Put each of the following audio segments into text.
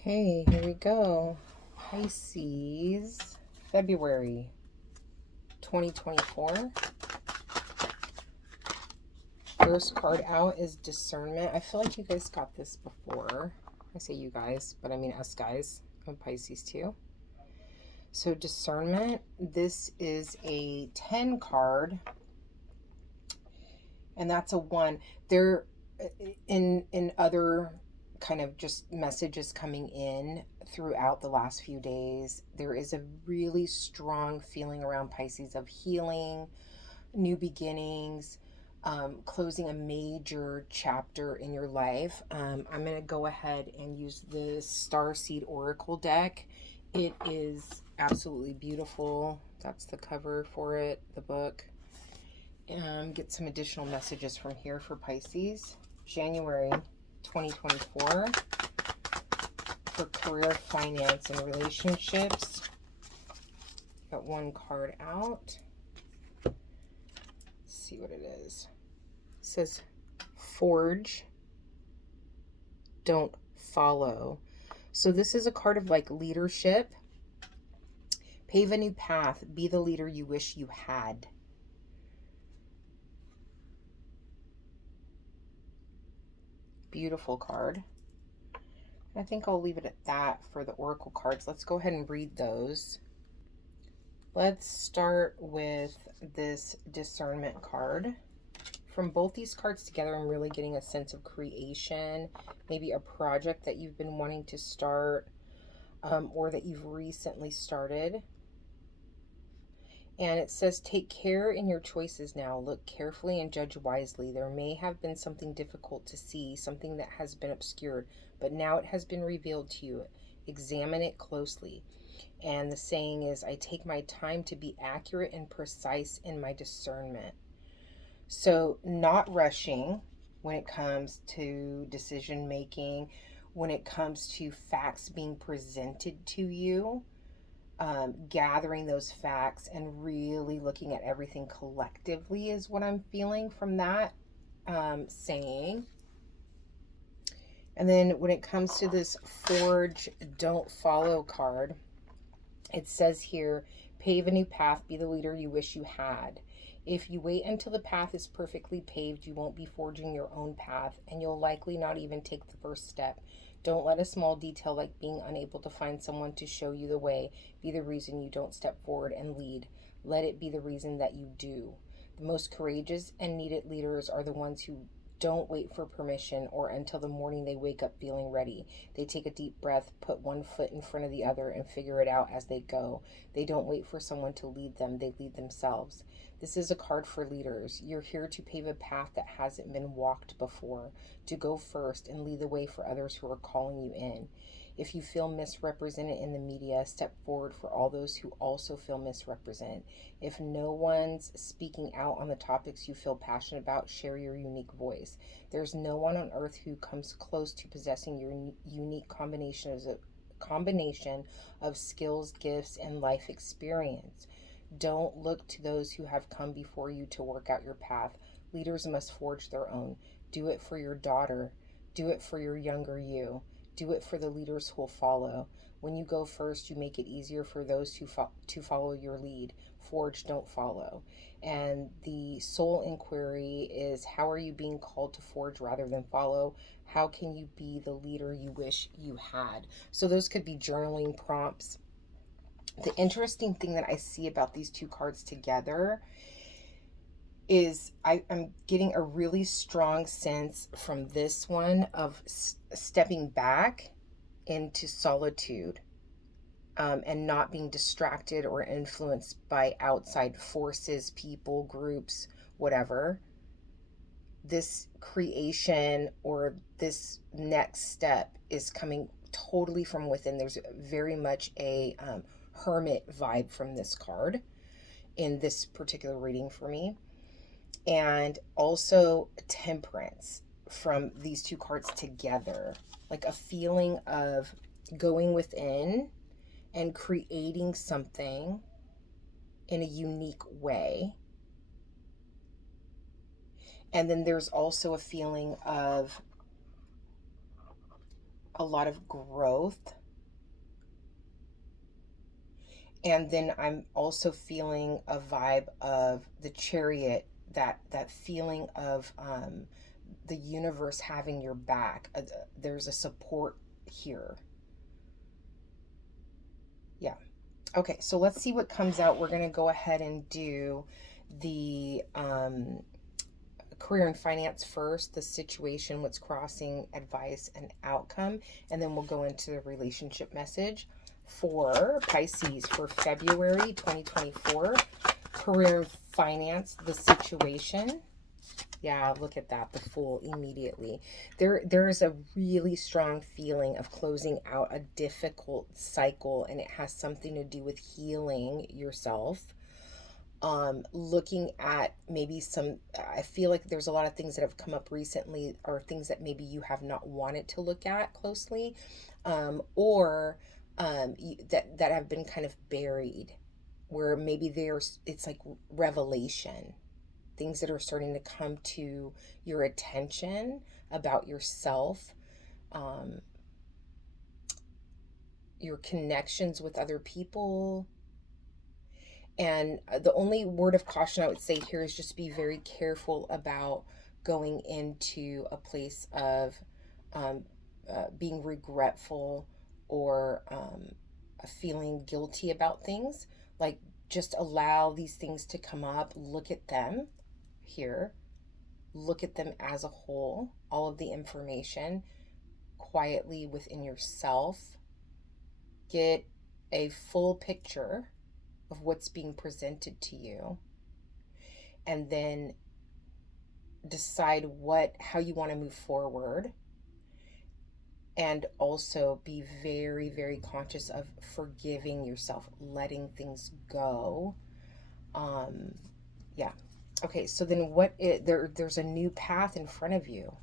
Okay, here we go. Pisces February 2024. First card out is discernment. I feel like you guys got this before. I say you guys, but I mean us guys. I'm Pisces too. So discernment, this is a 10 card, and that's a 1. There in other kind of just messages coming in throughout the last few days, there is a really strong feeling around Pisces of healing, new beginnings, closing a major chapter in your life. I'm going to go ahead and use the Starseed Oracle deck. It is absolutely beautiful. That's the cover for it, the book. Get some additional messages from here for Pisces. January 2024 for career, finance, and relationships. Got one card out. Let's see what it is. It says, forge, don't follow. So this is a card of like leadership. Pave a new path. Be the leader you wish you had. Beautiful card. I think I'll leave it at that for the oracle cards. Let's go ahead and read those. Let's start with this discernment card. From both these cards together, I'm really getting a sense of creation, maybe a project that you've been wanting to start, or that you've recently started. And it says, take care in your choices now. Look carefully and judge wisely. There may have been something difficult to see, something that has been obscured, but now it has been revealed to you. Examine it closely. And the saying is, I take my time to be accurate and precise in my discernment. So not rushing when it comes to decision making, when it comes to facts being presented to you. Gathering those facts and really looking at everything collectively is what I'm feeling from that saying. And then when it comes to this forge, don't follow card, it says here, pave a new path, be the leader you wish you had. If you wait until the path is perfectly paved, you won't be forging your own path, and you'll likely not even take the first step. Don't let a small detail like being unable to find someone to show you the way be the reason you don't step forward and lead. Let it be the reason that you do. The most courageous and needed leaders are the ones who don't wait for permission or until the morning they wake up feeling ready. They take a deep breath, put one foot in front of the other, and figure it out as they go. They don't wait for someone to lead them, they lead themselves. This is a card for leaders. You're here to pave a path that hasn't been walked before, to go first and lead the way for others who are calling you in. If you feel misrepresented in the media, step forward for all those who also feel misrepresented. If no one's speaking out on the topics you feel passionate about, share your unique voice. There's no one on earth who comes close to possessing your unique combination of skills, gifts, and life experience. Don't look to those who have come before you to work out your path. Leaders must forge their own. Do it for your daughter. Do it for your younger you. Do it for the leaders who will follow. When you go first, you make it easier for those to follow your lead. Forge, don't follow. And the soul inquiry is, how are you being called to forge rather than follow? How can you be the leader you wish you had? So those could be journaling prompts. The interesting thing that I see about these two cards together is I'm getting a really strong sense from this one of stepping back into solitude, and not being distracted or influenced by outside forces, people, groups, whatever. This creation or this next step is coming totally from within. There's very much a hermit vibe from this card in this particular reading for me. And also temperance from these two cards together, like a feeling of going within and creating something in a unique way. And then there's also a feeling of a lot of growth. And then I'm also feeling a vibe of the Chariot, that feeling of the universe having your back. There's a support here. Yeah. Okay, so let's see what comes out. We're going to go ahead and do the career and finance first, the situation, what's crossing, advice, and outcome. And then we'll go into the relationship message for Pisces for February 2024. Career and finance, the situation. Yeah, look at that, the Fool immediately. There is a really strong feeling of closing out a difficult cycle, and it has something to do with healing yourself. Looking at maybe I feel like there's a lot of things that have come up recently, or things that maybe you have not wanted to look at closely, or that have been kind of buried, where maybe it's like revelation, things that are starting to come to your attention about yourself, your connections with other people. And the only word of caution I would say here is just be very careful about going into a place of being regretful, or feeling guilty about things. Like, just allow these things to come up. Look at them here. Look at them as a whole, all of the information quietly within yourself. Get a full picture of what's being presented to you, and then decide how you want to move forward. And also be very, very conscious of forgiving yourself, letting things go. Yeah. Okay, so then there's a new path in front of you.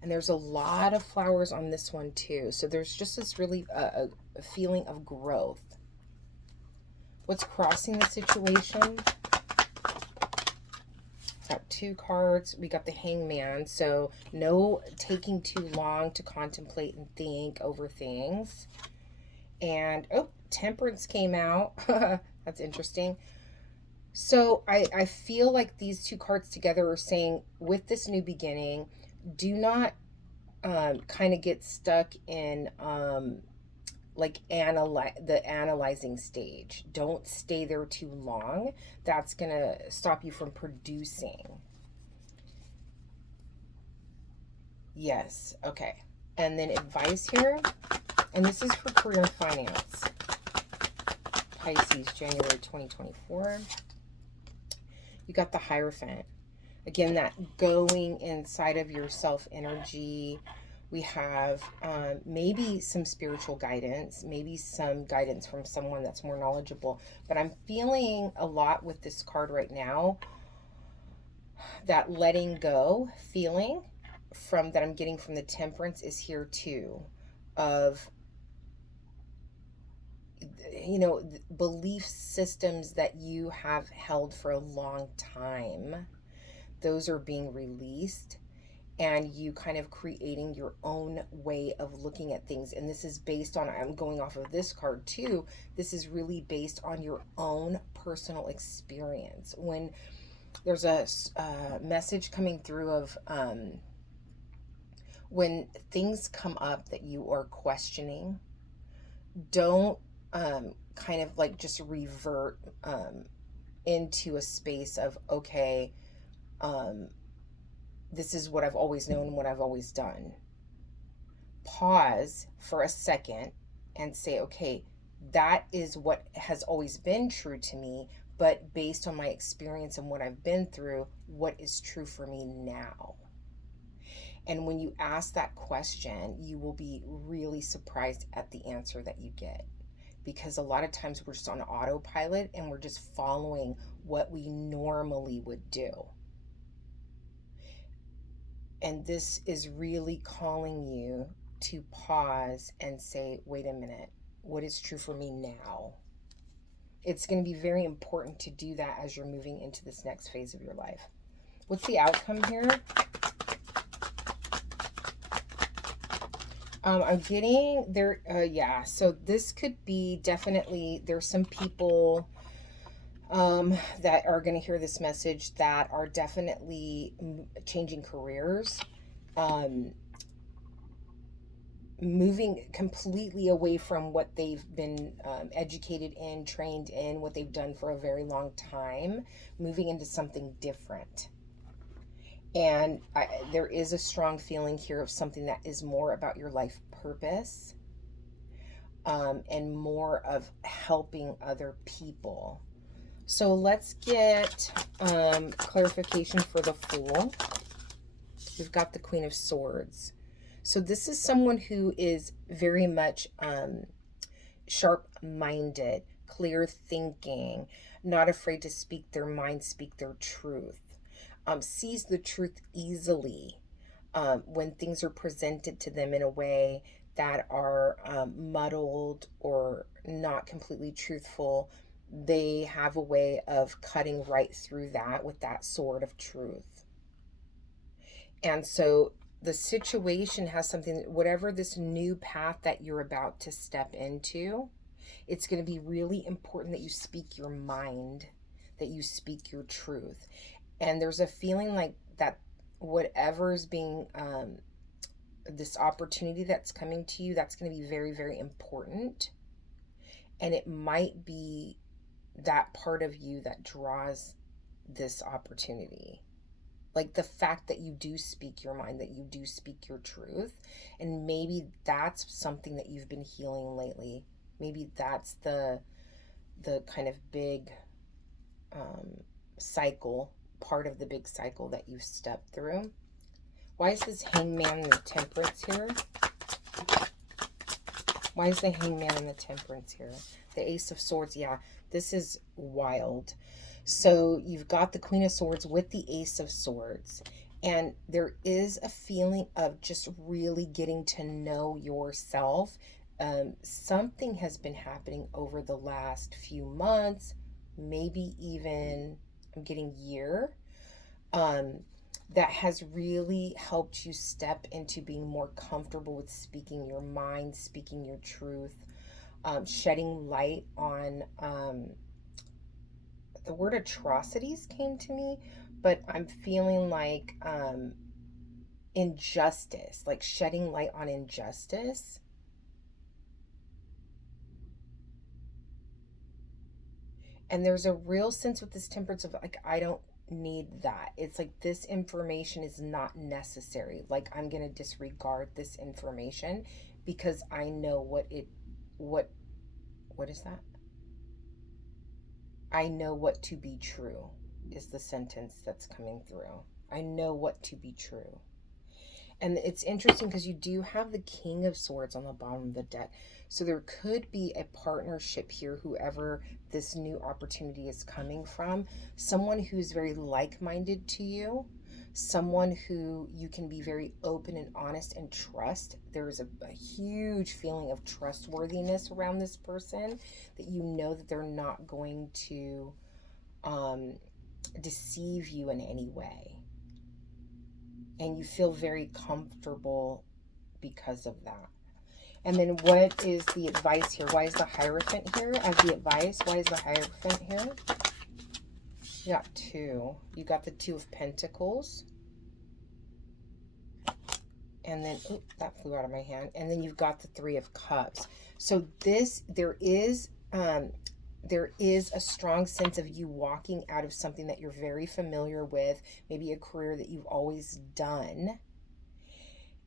And there's a lot of flowers on this one too. So there's just this really a feeling of growth. What's crossing the situation? Got 2 cards. We got the Hangman. So no taking too long to contemplate and think over things. And Temperance came out. That's interesting. So I feel like these 2 cards together are saying, with this new beginning, do not kind of get stuck in like the analyzing stage. Don't stay there too long. That's gonna stop you from producing. Yes. Okay. And then advice here, and this is for career and finance. Pisces, January 2024. You got the Hierophant. Again, that going inside of yourself energy. We have maybe some spiritual guidance, maybe some guidance from someone that's more knowledgeable. But I'm feeling a lot with this card right now, that letting go feeling that I'm getting from the Temperance is here too, of, belief systems that you have held for a long time. Those are being released, and you kind of creating your own way of looking at things. And this is based on, I'm going off of this card too, this is really based on your own personal experience. When there's a message coming through of when things come up that you are questioning, don't kind of like just revert into a space of, okay, this is what I've always known and what I've always done. Pause for a second and say, okay, that is what has always been true to me, but based on my experience and what I've been through, what is true for me now? And when you ask that question, you will be really surprised at the answer that you get. Because a lot of times we're just on autopilot and we're just following what we normally would do. And this is really calling you to pause and say, wait a minute, what is true for me now? It's going to be very important to do that as you're moving into this next phase of your life. What's the outcome here? I'm getting there. Yeah. So this could be definitely, there's some people that are going to hear this message that are definitely changing careers, um, moving completely away from what they've been educated in, trained in, what they've done for a very long time, moving into something different. And there is a strong feeling here of something that is more about your life purpose, and more of helping other people. So let's get clarification for the Fool. We've got the Queen of Swords. So this is someone who is very much sharp-minded, clear thinking, not afraid to speak their mind, speak their truth, sees the truth easily when things are presented to them in a way that are muddled or not completely truthful. They have a way of cutting right through that with that sword of truth. And so the situation has something, whatever this new path that you're about to step into, it's going to be really important that you speak your mind, that you speak your truth. And there's a feeling like that whatever is being, this opportunity that's coming to you, that's going to be very, very important. And it might be that part of you that draws this opportunity. Like the fact that you do speak your mind, that you do speak your truth. And maybe that's something that you've been healing lately. Maybe that's the kind of big cycle, part of the big cycle that you've stepped through. Why is this Hangman and the Temperance here? Why is the Hangman and the Temperance here? The Ace of Swords, yeah, this is wild. So you've got the Queen of Swords with the Ace of Swords. And there is a feeling of just really getting to know yourself. Something has been happening over the last few months, maybe even, I'm getting year, that has really helped you step into being more comfortable with speaking your mind, speaking your truth, shedding light on, the word atrocities came to me, but I'm feeling like injustice, like shedding light on injustice. And there's a real sense with this Temperance of like, I don't need that. It's like this information is not necessary. Like I'm going to disregard this information because I know what is that? I know what to be true is the sentence that's coming through. I know what to be true. And it's interesting because you do have the King of Swords on the bottom of the deck. So there could be a partnership here, whoever this new opportunity is coming from. Someone who's very like-minded to you. Someone who you can be very open and honest and trust. There's a huge feeling of trustworthiness around this person, that you know that they're not going to deceive you in any way. And you feel very comfortable because of that. And then what is the advice here? Why is the Hierophant here as the advice? Why is the Hierophant here? You got two. You got the Two of Pentacles. And then, oh, that flew out of my hand. And then you've got the Three of Cups. So this, there is a strong sense of you walking out of something that you're very familiar with, maybe a career that you've always done,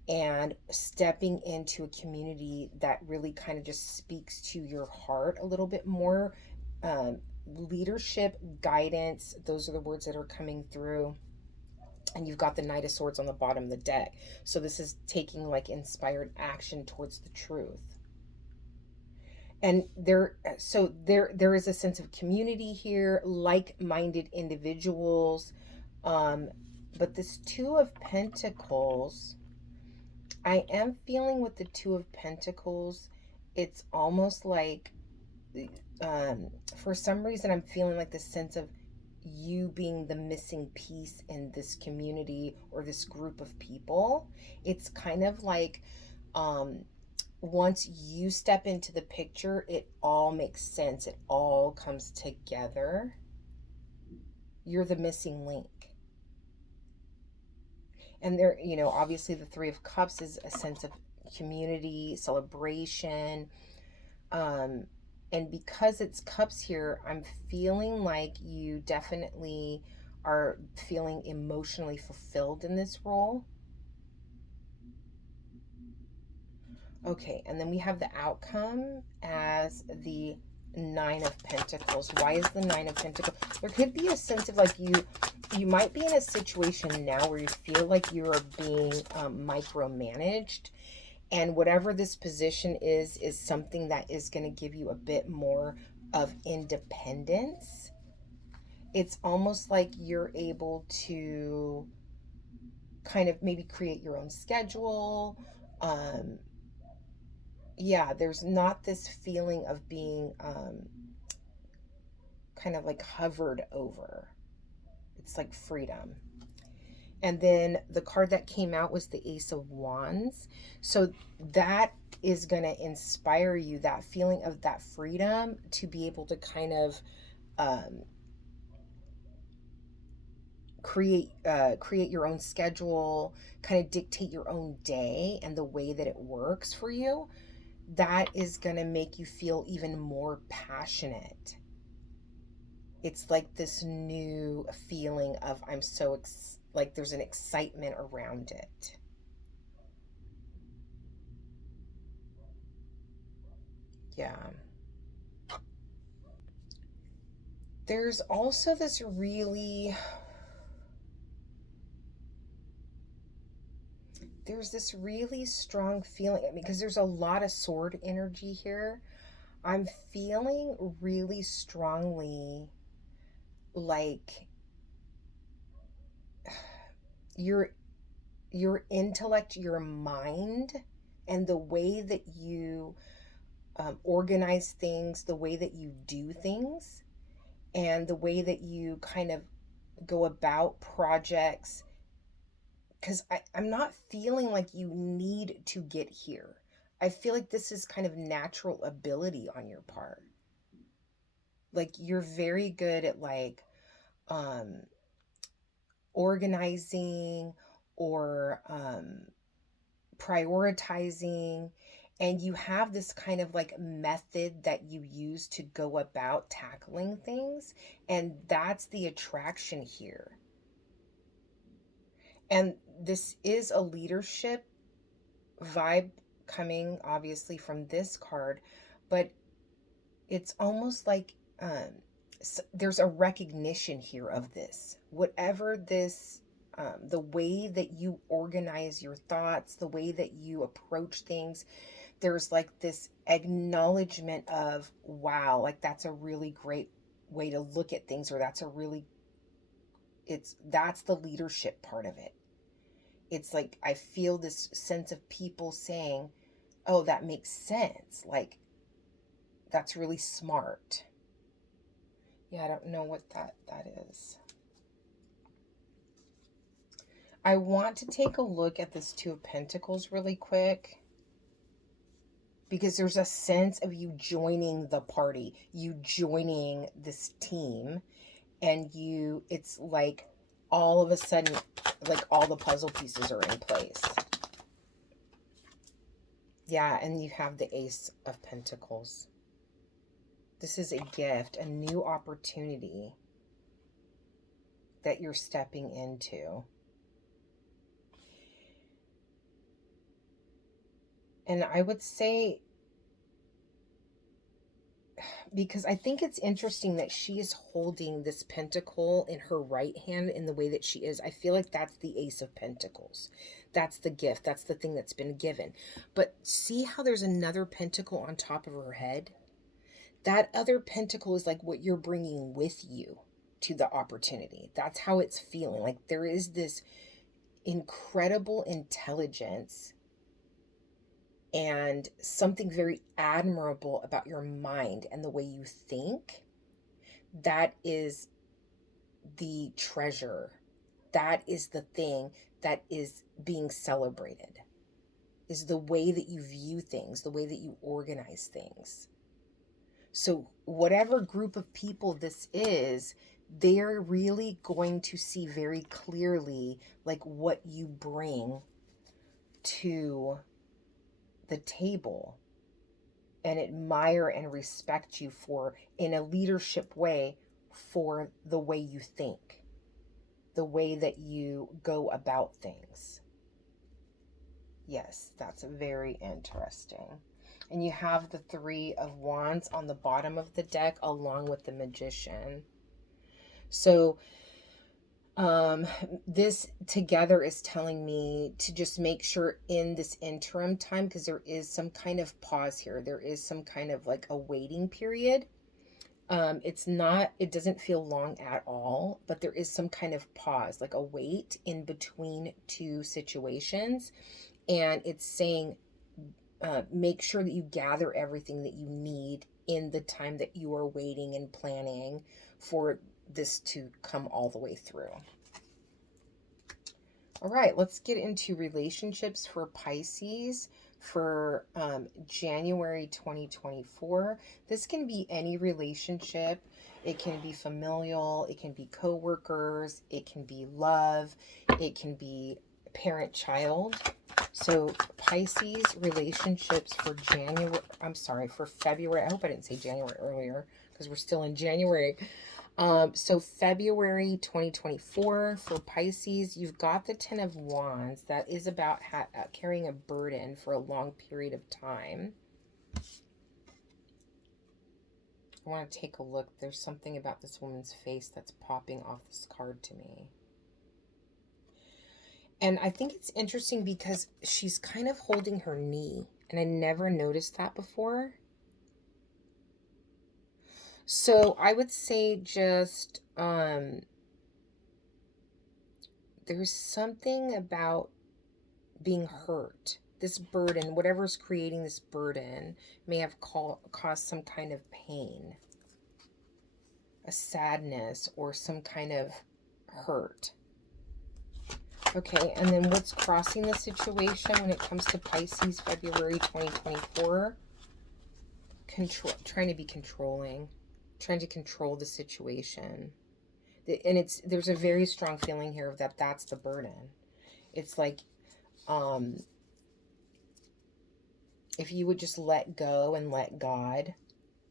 and stepping into a community that really kind of just speaks to your heart a little bit more. Leadership, guidance, those are the words that are coming through. And you've got the Knight of Swords on the bottom of the deck. So this is taking like inspired action towards the truth. And there is a sense of community here, like-minded individuals. But this Two of Pentacles, I am feeling with the Two of Pentacles, it's almost like, for some reason, I'm feeling like the sense of you being the missing piece in this community or this group of people. It's kind of like Um, Once you step into the picture, it all makes sense. It all comes together. You're the missing link. And there, obviously the Three of Cups is a sense of community, celebration. Um, and because it's cups here, I'm feeling like you definitely are feeling emotionally fulfilled in this role. Okay, and then we have the outcome as the Nine of Pentacles. Why is the Nine of Pentacles? There could be a sense of like you might be in a situation now where you feel like you are being micromanaged, and whatever this position is something that is going to give you a bit more of independence. It's almost like you're able to kind of maybe create your own schedule. Um, yeah, there's not this feeling of being kind of like hovered over. It's like freedom. And then the card that came out was the Ace of Wands. So that is going to inspire you, that feeling of that freedom to be able to kind of um, create your own schedule, kind of dictate your own day and the way that it works for you. That is going to make you feel even more passionate. It's like this new feeling of I'm so like there's an excitement around it. Yeah. There's also this really there's this really strong feeling, because there's a lot of sword energy here. I'm feeling really strongly like your your intellect, your mind, and the way that you organize things, the way that you do things, and the way that you kind of go about projects. Because I'm not feeling like you need to get here. I feel like this is kind of natural ability on your part. Like you're very good at like um, organizing or prioritizing, and you have this kind of like method that you use to go about tackling things, and that's the attraction here. And this is a leadership vibe coming obviously from this card, but it's almost like there's a recognition here of this. Whatever this, the way that you organize your thoughts, the way that you approach things, there's like this acknowledgement of, wow, like that's a really great way to look at things, or that's the leadership part of it. It's like I feel this sense of people saying, oh, that makes sense. Like, that's really smart. Yeah, I don't know what that is. I want to take a look at this Two of Pentacles really quick, because there's a sense of you joining the party, you joining this team, and it's like all of a sudden, like all the puzzle pieces are in place. Yeah, and you have the Ace of Pentacles. This is a gift, a new opportunity that you're stepping into. And I would say, because I think it's interesting that she is holding this pentacle in her right hand in the way that she is. I feel like that's the Ace of Pentacles. That's the gift. That's the thing that's been given. But see how there's another pentacle on top of her head? That other pentacle is like what you're bringing with you to the opportunity. That's how it's feeling. Like there is this incredible intelligence and something very admirable about your mind and the way you think. That is the treasure. That is the thing that is being celebrated. is the way that you view things, the way that you organize things. So whatever group of people this is, they're really going to see very clearly like what you bring to the table and admire and respect you for, in a leadership way, for the way you think, the way that you go about things. Yes, that's very interesting. And you have the Three of Wands on the bottom of the deck along with the Magician. So this together is telling me to just make sure in this interim time, because there is some kind of pause here. There is some kind of like a waiting period. It doesn't feel long at all, but there is some kind of pause, like a wait in between two situations. And it's saying, make sure that you gather everything that you need in the time that you are waiting and planning for this to come all the way through. All right, let's get into relationships for Pisces for January 2024. This can be any relationship. It can be familial, it can be co-workers, it can be love, it can be parent-child. So Pisces relationships for for February. I hope I didn't say January earlier because we're still in January. So February 2024 for Pisces, you've got the Ten of Wands. That is about carrying a burden for a long period of time. I want to take a look. There's something about this woman's face that's popping off this card to me. And I think it's interesting because she's kind of holding her knee. And I never noticed that before. So I would say just, there's something about being hurt. This burden, whatever's creating this burden, may have caused some kind of pain, a sadness, or some kind of hurt. Okay, and then what's crossing the situation when it comes to Pisces, February 2024? Trying to be controlling, trying to control the situation. And there's a very strong feeling here that that's the burden. It's like, if you would just let go and let God,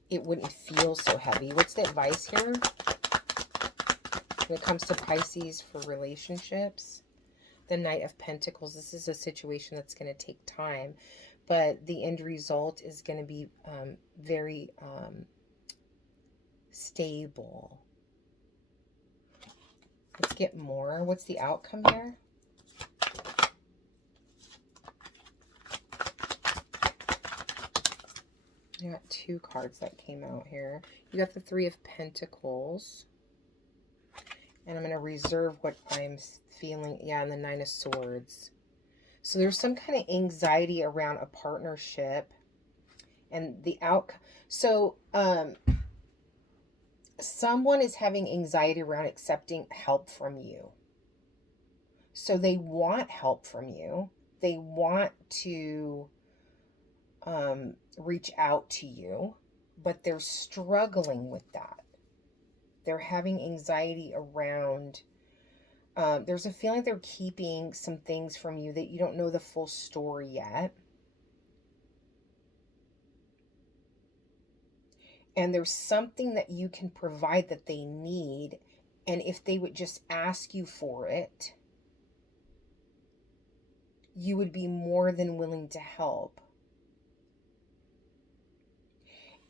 it wouldn't feel so heavy. What's the advice here when it comes to Pisces for relationships? The Knight of Pentacles. This is a situation that's going to take time, but the end result is going to be very stable. Let's get more. What's the outcome here? I got two cards that came out here. You got the Three of Pentacles. And I'm going to reserve what I'm feeling. Yeah, and the Nine of Swords. So there's some kind of anxiety around a partnership. And the outcome. So, someone is having anxiety around accepting help from you. So they want help from you. They want to reach out to you, but they're struggling with that. They're having anxiety around, there's a feeling they're keeping some things from you that you don't know the full story yet. And there's something that you can provide that they need. And if they would just ask you for it, you would be more than willing to help.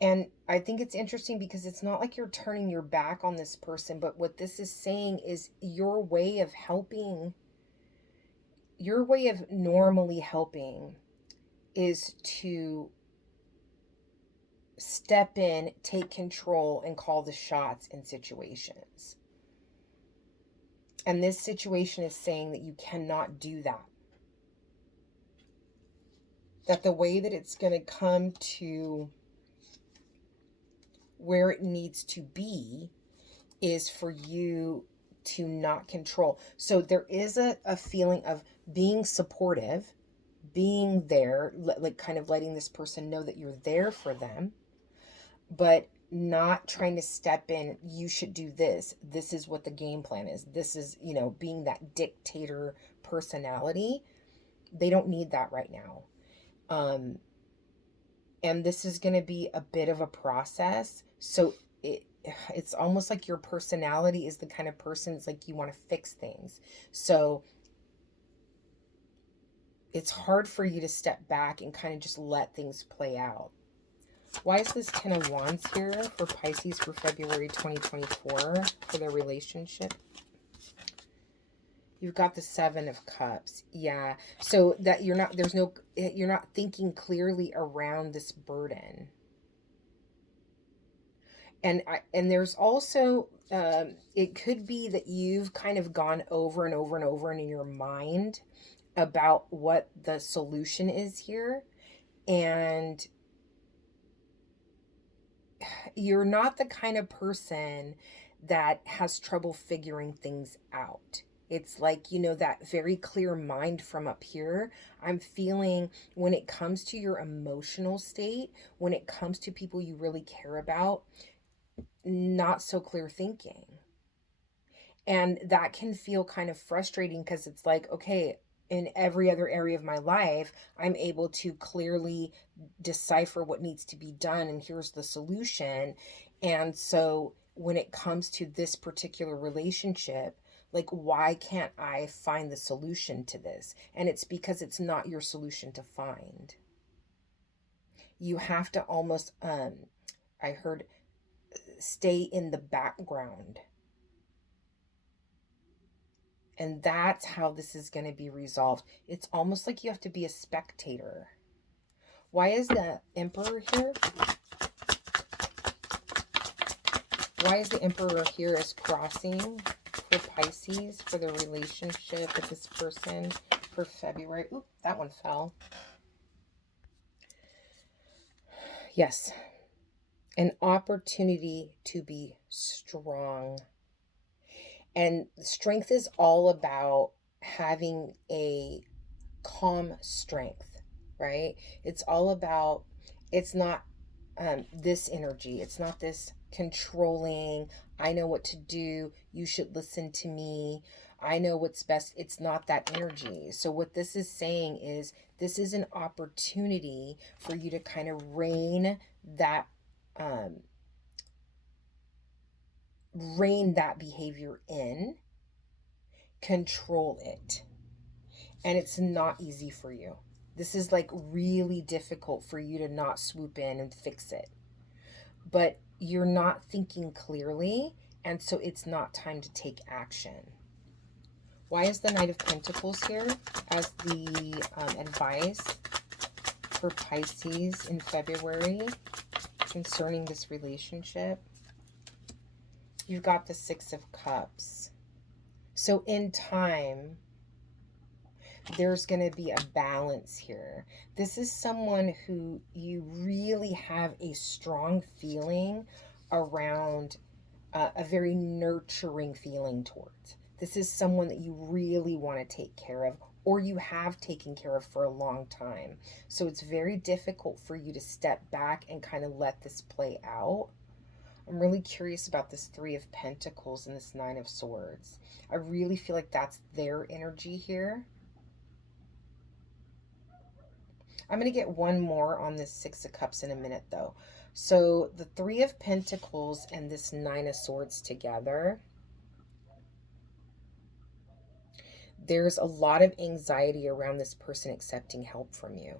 And I think it's interesting because it's not like you're turning your back on this person, but what this is saying is your way of helping, your way of normally helping is to step in, take control, and call the shots in situations. And this situation is saying that you cannot do that. That the way that it's going to come to where it needs to be is for you to not control. So there is a feeling of being supportive, being there, like kind of letting this person know that you're there for them, but not trying to step in. You should do this. This is what the game plan is. This is, being that dictator personality. They don't need that right now. And this is going to be a bit of a process. So it's almost like your personality is the kind of person, it's like you want to fix things. So it's hard for you to step back and kind of just let things play out. Why is this 10 of Wands here for Pisces for February 2024 for their relationship? You've got the 7 of Cups. Yeah. So that you're not thinking clearly around this burden. And there's also, it could be that you've kind of gone over and over and over in your mind about what the solution is here. And you're not the kind of person that has trouble figuring things out. It's like, that very clear mind from up here. I'm feeling when it comes to your emotional state, when it comes to people you really care about, not so clear thinking. And that can feel kind of frustrating because it's like, okay, in every other area of my life, I'm able to clearly decipher what needs to be done, and here's the solution. And so when it comes to this particular relationship, like, why can't I find the solution to this? And it's because it's not your solution to find. You have to almost, I heard, stay in the background. And that's how this is going to be resolved. It's almost like you have to be a spectator. Why is the Emperor here? Why is the Emperor here as crossing for Pisces for the relationship with this person for February? Oop, that one fell. Yes. An opportunity to be strong. And strength is all about having a calm strength, right? It's all about, it's not this energy. It's not this controlling, I know what to do, you should listen to me, I know what's best. It's not that energy. So what this is saying is this is an opportunity for you to kind of rein that behavior in, control it. And it's not easy for you. This is like really difficult for you to not swoop in and fix it. But you're not thinking clearly, and so it's not time to take action. Why is the Knight of Pentacles here as the advice for Pisces in February concerning this relationship? You've got the 6 of Cups. So in time, there's going to be a balance here. This is someone who you really have a strong feeling around, a very nurturing feeling towards. This is someone that you really want to take care of, or you have taken care of for a long time. So it's very difficult for you to step back and kind of let this play out. I'm really curious about this 3 of Pentacles and this 9 of Swords. I really feel like that's their energy here. I'm going to get one more on this 6 of Cups in a minute, though. So the 3 of Pentacles and this 9 of Swords together, there's a lot of anxiety around this person accepting help from you.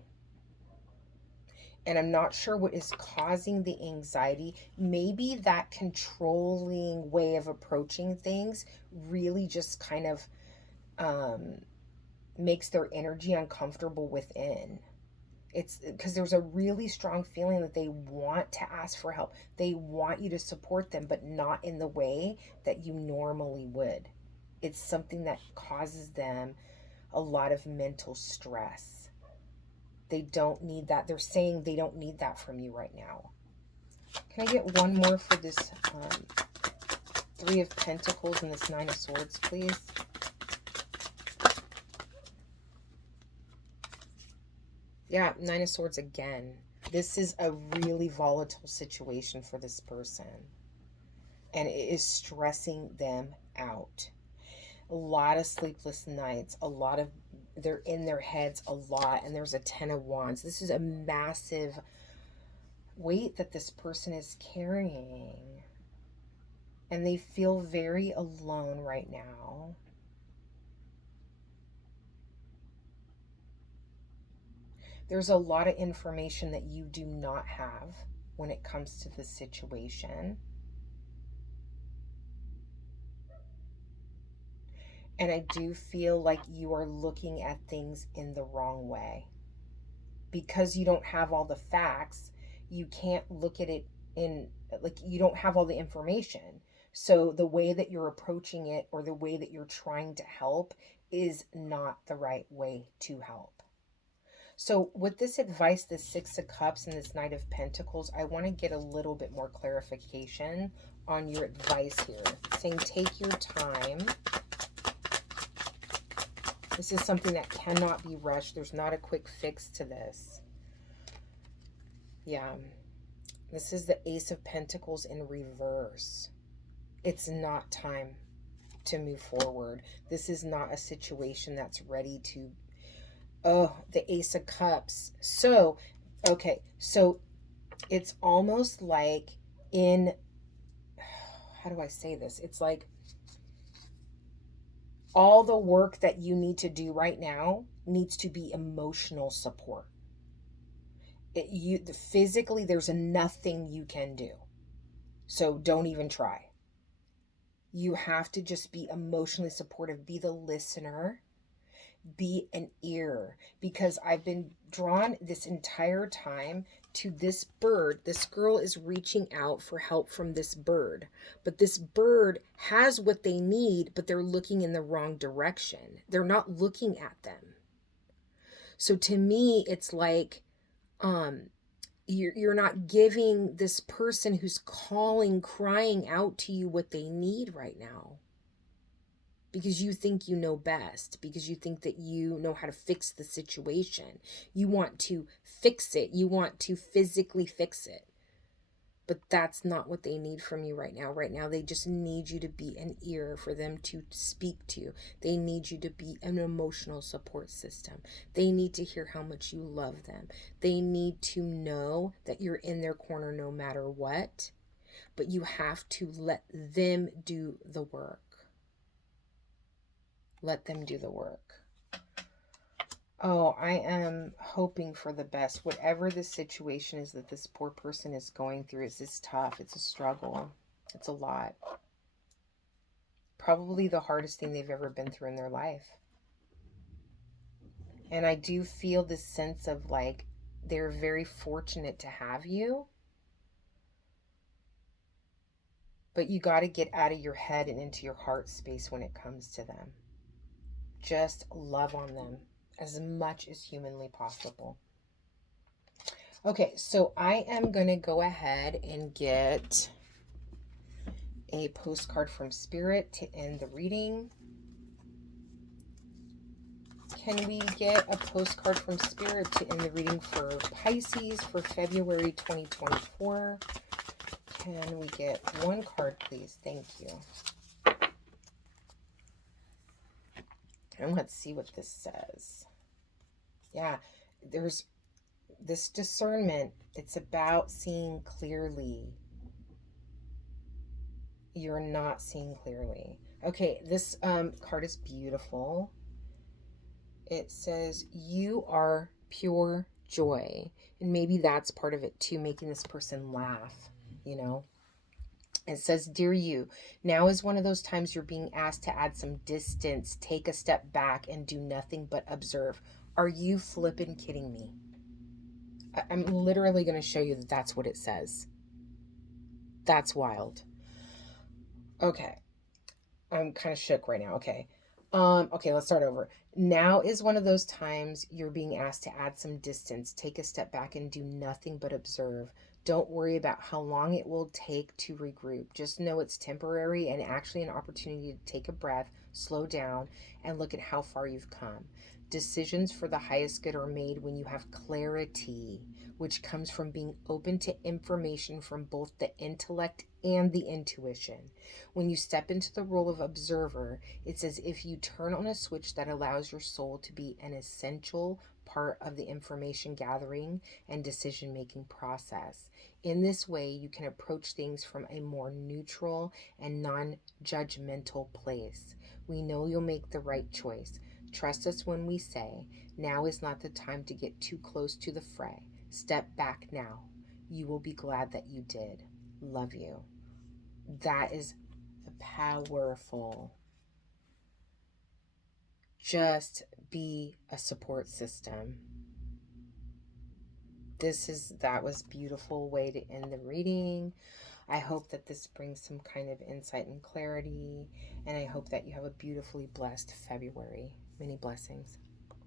And I'm not sure what is causing the anxiety. Maybe that controlling way of approaching things really just kind of makes their energy uncomfortable within. It's because there's a really strong feeling that they want to ask for help. They want you to support them, but not in the way that you normally would. It's something that causes them a lot of mental stress. They don't need that. They're saying they don't need that from you right now. Can I get one more for this 3 of Pentacles and this 9 of Swords, please? Yeah, Nine of Swords again. This is a really volatile situation for this person, and it is stressing them out. A lot of sleepless nights, a lot of, they're in their heads a lot, and there's a Ten of Wands. This is a massive weight that this person is carrying, and they feel very alone right now. There's a lot of information that you do not have when it comes to this situation. And I do feel like you are looking at things in the wrong way. Because you don't have all the facts, you can't look at it in, like, you don't have all the information. So the way that you're approaching it, or the way that you're trying to help, is not the right way to help. So with this advice, this Six of Cups and this Knight of Pentacles, I want to get a little bit more clarification on your advice here. Saying take your time. This is something that cannot be rushed. There's not a quick fix to this. Yeah. This is the Ace of Pentacles in reverse. It's not time to move forward. This is not a situation that's ready to... Oh, the Ace of Cups. So, okay. So, it's almost like in... How do I say this? It's like all the work that you need to do right now needs to be emotional support. Physically, there's nothing you can do. So don't even try. You have to just be emotionally supportive. Be the listener. Be an ear. Because I've been drawn this entire time to this bird. This girl is reaching out for help from this bird. But this bird has what they need, but they're looking in the wrong direction. They're not looking at them. So to me, it's like... You're not giving this person who's calling, crying out to you what they need right now. Because you think you know best. Because you think that you know how to fix the situation. You want to fix it. You want to physically fix it. But that's not what they need from you right now. Right now, they just need you to be an ear for them to speak to. They need you to be an emotional support system. They need to hear how much you love them. They need to know that you're in their corner no matter what. But you have to let them do the work. Let them do the work. Oh, I am hoping for the best. Whatever the situation is that this poor person is going through, it's tough. It's a struggle. It's a lot. Probably the hardest thing they've ever been through in their life. And I do feel this sense of like they're very fortunate to have you. But you got to get out of your head and into your heart space when it comes to them. Just love on them as much as humanly possible. Okay, so I am going to go ahead and get a postcard from Spirit to end the reading. Can we get a postcard from Spirit to end the reading for Pisces for February 2024? Can we get one card, please? Thank you. And let's see what this says. Yeah, there's this discernment. It's about seeing clearly. You're not seeing clearly. Okay, this card is beautiful. It says, you are pure joy. And maybe that's part of it too, making this person laugh, you know. It says, dear you, now is one of those times you're being asked to add some distance, take a step back, and do nothing but observe. Are you flippin' kidding me? I'm literally going to show you that that's what it says. That's wild. Okay. I'm kind of shook right now. Okay. Okay, let's start over. Now is one of those times you're being asked to add some distance, take a step back, and do nothing but observe. Don't worry about how long it will take to regroup. Just know it's temporary and actually an opportunity to take a breath, slow down, and look at how far you've come. Decisions for the highest good are made when you have clarity, which comes from being open to information from both the intellect and the intuition. When you step into the role of observer, it's as if you turn on a switch that allows your soul to be an essential part of the information gathering and decision making process. In this way, you can approach things from a more neutral and non judgmental place. We know you'll make the right choice. Trust us when we say, now is not the time to get too close to the fray. Step back now. You will be glad that you did. Love you. That is powerful. Just be a support system. That was a beautiful way to end the reading. I hope that this brings some kind of insight and clarity, and I hope that you have a beautifully blessed February. Many blessings.